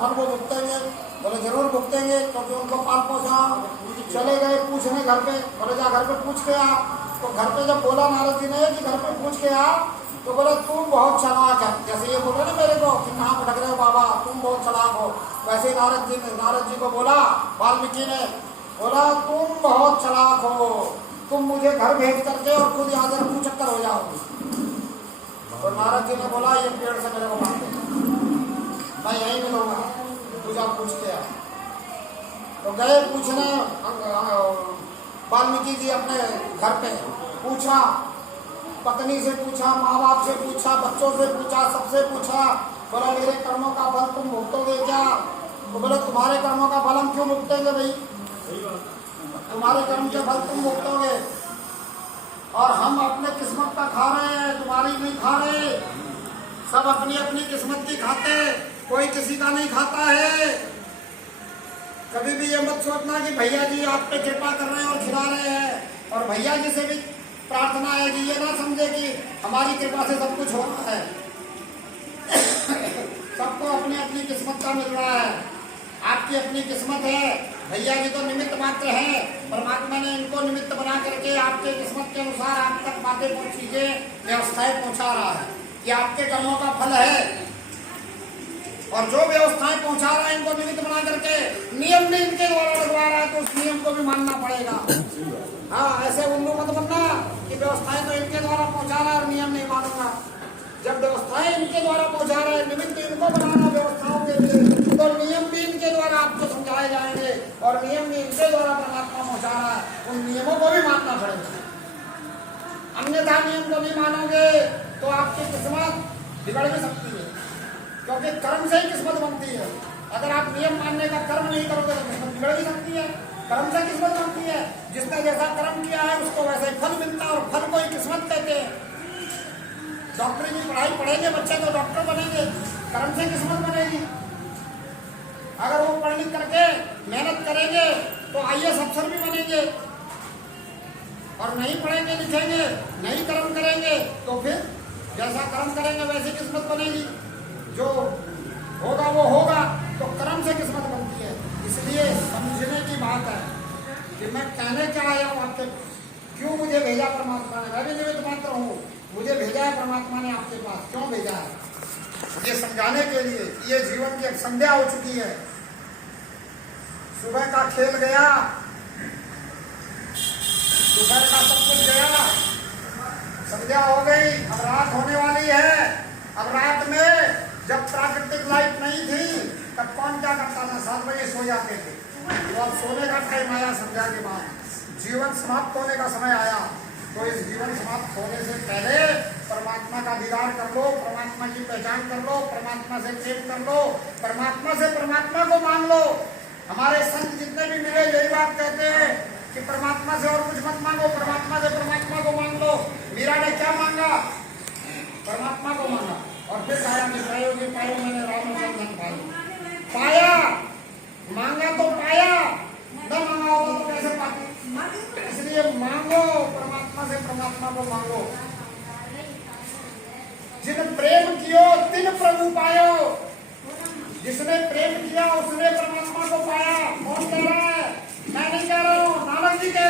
फल वो भुगतेंगे। बोले जरूर भुगतेंगे, क्योंकि उनको पाल पोसा। चले गए पूछने घर पे, बोले जा घर पे पूछ के आ। तो घर पे जब बोला नारद जी ने कि घर पे पूछ के आ, तो बोले तुम बहुत चालाक है। जैसे ये बोल रहे ना मेरे को कि कहाँ भटक रहे हो बाबा, तुम बहुत चालाक हो, वैसे ही नारद जी को बोला वाल्मीकि ने, बोला तुम बहुत चालाक हो, तुम मुझे घर भेज करके और खुद यहाँ से रफू चक्कर हो जाओगे। तो नारद जी ने बोला ये पेड़ से मेरे को बांध दे, मैं यहीं मिलूंगा, पूजा पूछ के आ। तो गए पूछने वाल्मीकि जी अपने घर पे, पूछा, पत्नी से पूछा, माँ बाप से पूछा, बच्चों से पूछा, सबसे पूछा। बोला मेरे कर्मों का फल तुम भुगतोगे क्या? तो बोले तुम्हारे कर्मों का फल हम क्यों भुगतेंगे भाई, तुम्हारे कर्म के फल तुम भुगतोगे, और हम अपने किस्मत का खा रहे हैं, तुम्हारी नहीं खा रहे। सब अपनी अपनी किस्मत की खाते, कोई किसी का नहीं खाता है। कभी भी ये मत सोचना कि भैया जी आप पे कृपा कर रहे हैं और खिला रहे हैं, और भैया जी से भी प्रार्थना है कि ये ना समझे कि हमारी कृपा से सब कुछ हो रहा है। सबको अपनी अपनी किस्मत का मिल रहा है। आपकी अपनी किस्मत है, भैया जी तो निमित्त मात्र है, परमात्मा ने इनको निमित्त बना करके आपके किस्मत के अनुसार आप तक बातें पहुंचीके व्यवस्थाएं पहुंचा रहा है। ये आपके कर्मों का फल है, और जो व्यवस्थाएं पहुंचा रहा है इनको निमित्त बना करके, नियम भी इनके द्वारा लगवा रहा है, तो उस नियम को भी मानना पड़ेगा। हाँ, ऐसे उल्लू मत बनना कि व्यवस्थाएं तो इनके द्वारा पहुंचा रहा है और नियम नहीं मानूंगा। जब व्यवस्थाएं इनके द्वारा पहुंचा रहा है, निमित्त इनको बनाना व्यवस्थाओं के लिए, तो नियम भी इनके द्वारा आपको समझाए जाएंगे, और नियम भी इनके द्वारा परमात्मा पहुंचा रहा है, उन नियमों को भी मानना पड़ेगा। अन्यथा नियम को नहीं मानोगे तो आपकी किस्मत बिगड़ भी सकती है, क्योंकि कर्म से ही किस्मत बनती है। अगर आप नियम मानने का कर्म नहीं करोगे तो किस्मत बिगड़ भी सकती है। कर्म से किस्मत बनती है, जिसने जैसा कर्म किया है उसको वैसे फल मिलता है, और फल को ही किस्मत कहते हैं। डॉक्टरी की पढ़ाई पढ़ेंगे बच्चे तो डॉक्टर बनेंगे, कर्म से किस्मत बनेगी। अगर वो पढ़ लिख करके मेहनत करेंगे तो आईएएस अफसर भी बनेंगे, और नहीं पढ़ेंगे लिखेंगे, नहीं कर्म करेंगे तो फिर जैसा कर्म करेंगे वैसी किस्मत बनेगी। जो होगा वो होगा, तो कर्म से किस्मत बनती है। इसलिए समझने की बात है कि मैं कहने क्या आया हूँ आपके, क्यों मुझे भेजा परमात्मा ने। मैं भी निमित्त मात्र हूँ, मुझे भेजा है परमात्मा ने आपके पास। क्यों भेजा है? मुझे समझाने के लिए। ये जीवन की एक संध्या हो चुकी है, सुबह का खेल गया, दोपहर का सब कुछ गया, संध्या हो गई, अब रात होने वाली है। अब रात में जब प्राकृतिक लाइट नहीं थी तब कौन क्या करता था? 7 बजे सो जाते थे। तो अब सोने का टाइम आया, संध्या के बाद जीवन समाप्त होने का समय आया। तो इस जीवन समाप्त होने से पहले परमात्मा का दीदार कर लो, परमात्मा की पहचान कर लो, परमात्मा से प्रेम कर लो, परमात्मा से परमात्मा को मान लो। हमारे संत जितने भी मिले यही बात कहते हैं कि परमात्मा से और कुछ मत मांगो, परमात्मा से परमात्मा को मांग लो। मीरा ने क्या मांगा? परमात्मा को मांगा, और फिर कहा पायो मैंने राम धन पाया। मांगा तो पाया, न मांगा होगा तो कैसे पाते? इसलिए मांगो, परमात्मा से परमात्मा को मांगो। जिन प्रेम कियो तिन प्रभु पायो। जिसने प्रेम किया उसने परमात्मा को पाया। कौन कह रहा है? मैं नहीं कह रहा हूँ, नानक जी कह रहे हैं।